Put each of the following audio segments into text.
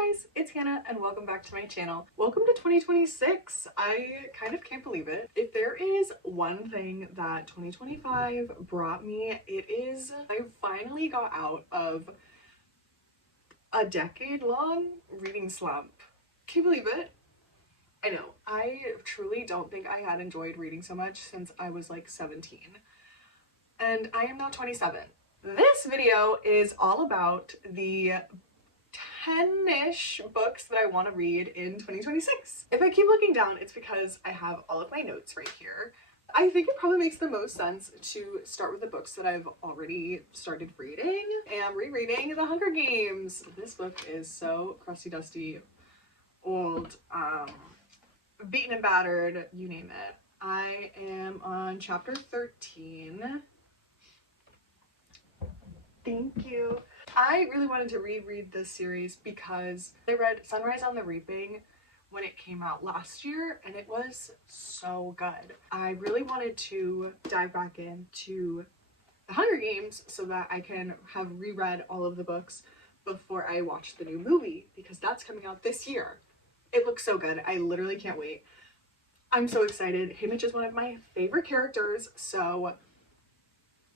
Hey guys, it's Hannah and welcome back to my channel. Welcome to 2026. I kind of can't believe it. If there is one thing that 2025 brought me, it is I finally got out of a decade-long reading slump. Can you believe it? I know. I truly don't think I had enjoyed reading so much since I was like 17. And I am now 27. This video is all about the 10-ish books that I want to read in 2026. If I keep looking down, it's because I have all of my notes right here. I think it probably makes the most sense to start with the books that I've already started reading. And rereading The Hunger Games. This book is so crusty dusty, old, beaten and battered, you name it. I am on chapter 13. Thank you. I really wanted to reread this series because I read Sunrise on the Reaping when it came out last year and it was so good. I really wanted to dive back into The Hunger Games so that I can have reread all of the books before I watch the new movie because that's coming out this year. It looks so good. I literally can't wait. I'm so excited. Haymitch is one of my favorite characters, so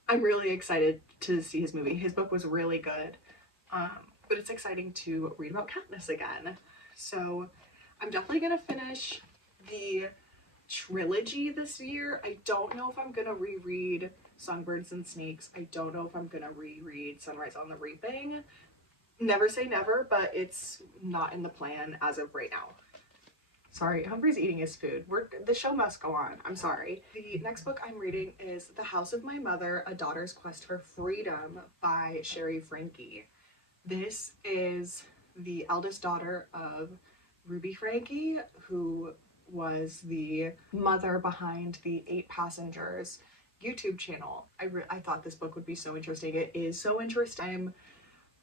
I'm really excited to see his movie. His book was really good, but it's exciting to read about Katniss again. So I'm definitely gonna finish the trilogy this year. I don't know if I'm gonna reread Songbirds and Snakes. I don't know if I'm gonna reread Sunrise on the Reaping. Never say never, but it's not in the plan as of right now. Sorry, Humphrey's eating his food. The show must go on. I'm sorry. The next book I'm reading is The House of My Mother, A Daughter's Quest for Freedom by Sherry Frankie. This is the eldest daughter of Ruby Frankie, who was the mother behind the 8 Passengers YouTube channel. I thought this book would be so interesting. It is so interesting.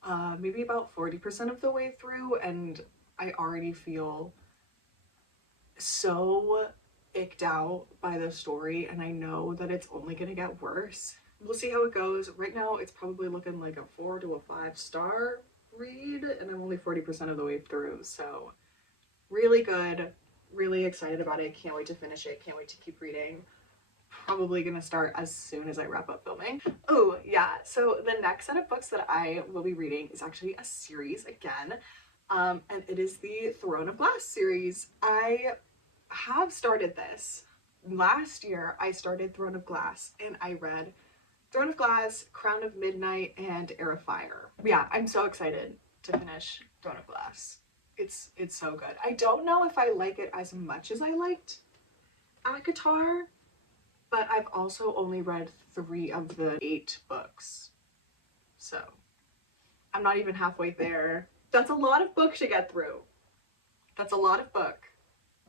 I'm maybe about 40% of the way through and I already feel so icked out by the story and I know that it's only gonna get worse. We'll see how it goes. Right now it's probably looking like a 4 to a 5-star read and I'm only 40% of the way through, so really good, really excited about it. Can't wait to finish it, can't wait to keep reading. Probably gonna start as soon as I wrap up filming. Oh yeah, so the next set of books that I will be reading is actually a series again, and it is the Throne of Glass series. I have started this. Last year I started Throne of Glass and I read Throne of Glass, Crown of Midnight, and Heir of Fire. Yeah, I'm so excited to finish Throne of Glass. It's so good. I don't know if I like it as much as I liked Avatar, but I've also only read 3 of the 8 books. So I'm not even halfway there. That's a lot of book to get through. That's a lot of book.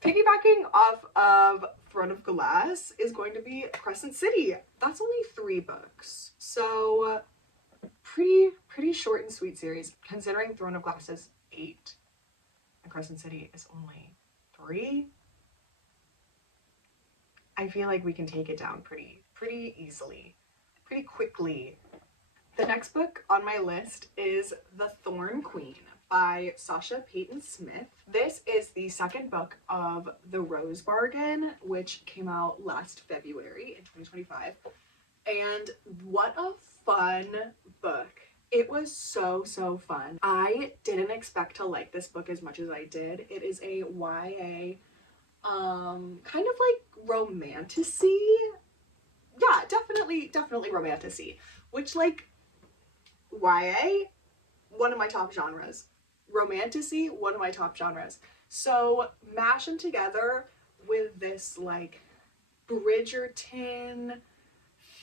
Piggybacking off of Throne of Glass is going to be Crescent City. That's only 3 books. So pretty short and sweet series considering Throne of Glass is 8 and Crescent City is only 3. I feel like we can take it down pretty easily, pretty quickly. The next book on my list is The Thorn Queen by Sasha Peyton Smith. This is the second book of The Rose Bargain, which came out last February in 2025. And what a fun book. It was so fun. I didn't expect to like this book as much as I did. It is a YA, kind of like romantasy. Yeah, definitely romantasy, which like YA, one of my top genres. Romantasy, one of my top genres. So mash them together with this like Bridgerton,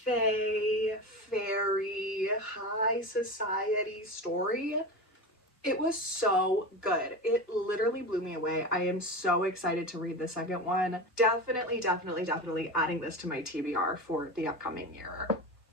fae, fairy, high society story. It was so good. It literally blew me away. I am so excited to read the second one. Definitely adding this to my TBR for the upcoming year.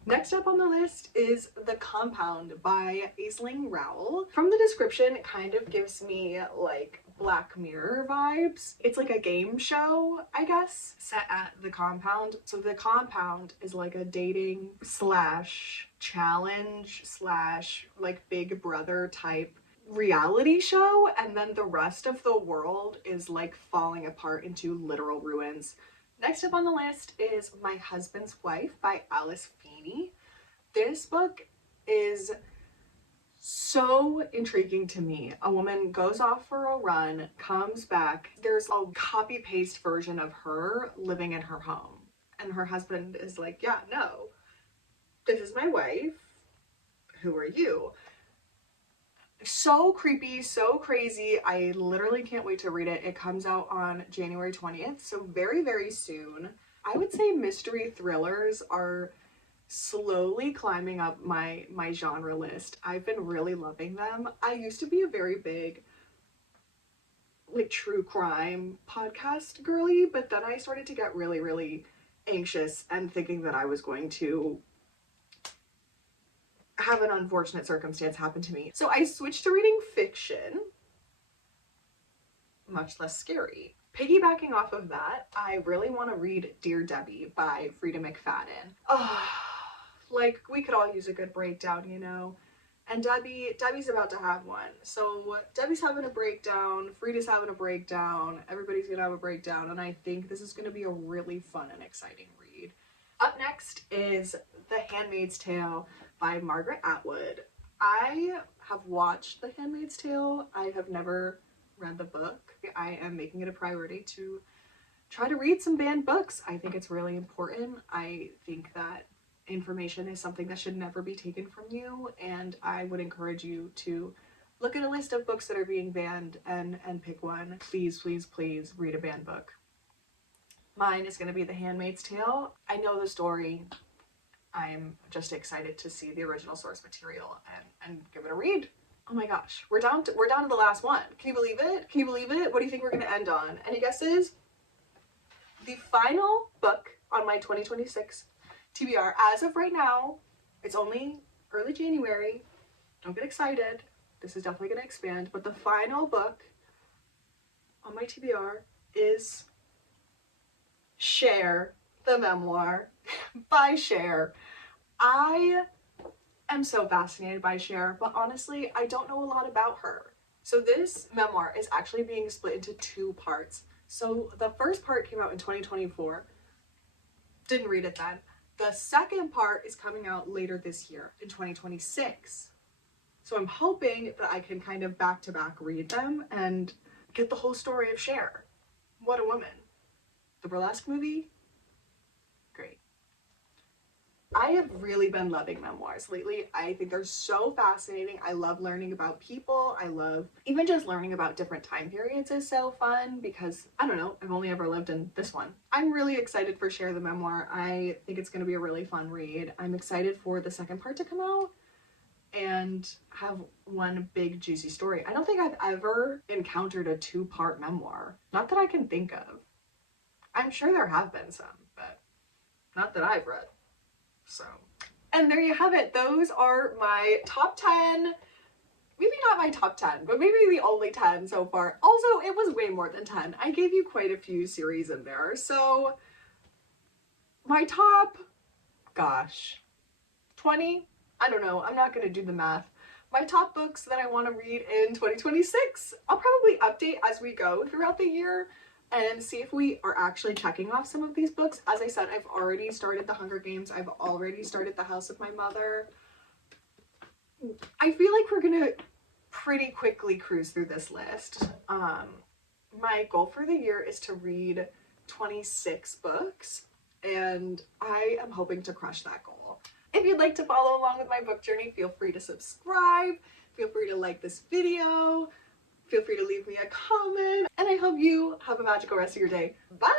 Next up on the list is The Compound by Aisling Rowell. From the description, it kind of gives me like Black Mirror vibes. It's like a game show, I guess, set at the compound. So the compound is like a dating slash challenge slash like Big Brother type reality show, and then the rest of the world is like falling apart into literal ruins. Next up on the list is My Husband's Wife by Alice Feeney. This book is so intriguing to me. A woman goes off for a run, comes back. There's a copy-paste version of her living in her home. And her husband is like, yeah, no, this is my wife. Who are you? So creepy, so crazy. I literally can't wait to read it. It comes out on January 20th, so very, very soon. I would say mystery thrillers are slowly climbing up my genre list. I've been really loving them. I used to be a very big like true crime podcast girly, but then I started to get really, really anxious and thinking that I was going to have an unfortunate circumstance happen to me. So I switched to reading fiction, much less scary. Piggybacking off of that, I really want to read Dear Debbie by Frida McFadden. Oh, like we could all use a good breakdown, you know? And Debbie's about to have one. So Debbie's having a breakdown, Frida's having a breakdown, everybody's gonna have a breakdown, and I think this is gonna be a really fun and exciting read. Up next is The Handmaid's Tale by Margaret Atwood. I have watched The Handmaid's Tale. I have never read the book. I am making it a priority to try to read some banned books. I think it's really important. I think that information is something that should never be taken from you, and I would encourage you to look at a list of books that are being banned and pick one. Please, please, please read a banned book. Mine is going to be The Handmaid's Tale. I know the story. I'm just excited to see the original source material and give it a read. Oh my gosh, we're down to the last one. Can you believe it? Can you believe it? What do you think we're going to end on? Any guesses? The final book on my 2026 TBR, as of right now, it's only early January. Don't get excited. This is definitely going to expand, but the final book on my TBR is Cher, the memoir by Cher. I am so fascinated by Cher, but honestly, I don't know a lot about her. So this memoir is actually being split into two parts. So the first part came out in 2024. Didn't read it then. The second part is coming out later this year in 2026. So I'm hoping that I can kind of back-to-back read them and get the whole story of Cher. What a woman. The burlesque movie? Great. I have really been loving memoirs lately. I think they're so fascinating. I love learning about people. I love even just learning about different time periods is so fun because, I don't know, I've only ever lived in this one. I'm really excited for Cher the memoir. I think it's going to be a really fun read. I'm excited for the second part to come out and have one big juicy story. I don't think I've ever encountered a two-part memoir. Not that I can think of. I'm sure there have been some, but not that I've read. So, and there you have it. Those are my top 10, maybe not my top 10, but maybe the only 10 so far. Also, it was way more than 10. I gave you quite a few series in there. So my top, gosh, 20? I don't know. I'm not going to do the math. My top books that I want to read in 2026. I'll probably update as we go throughout the year and see if we are actually checking off some of these books. As I said, I've already started The Hunger Games. I've already started The House of My Mother. I feel like we're gonna pretty quickly cruise through this list. My goal for the year is to read 26 books, and I am hoping to crush that goal. If you'd like to follow along with my book journey, feel free to subscribe. Feel free to like this video. Feel free to leave me a comment, and I hope you have a magical rest of your day. Bye!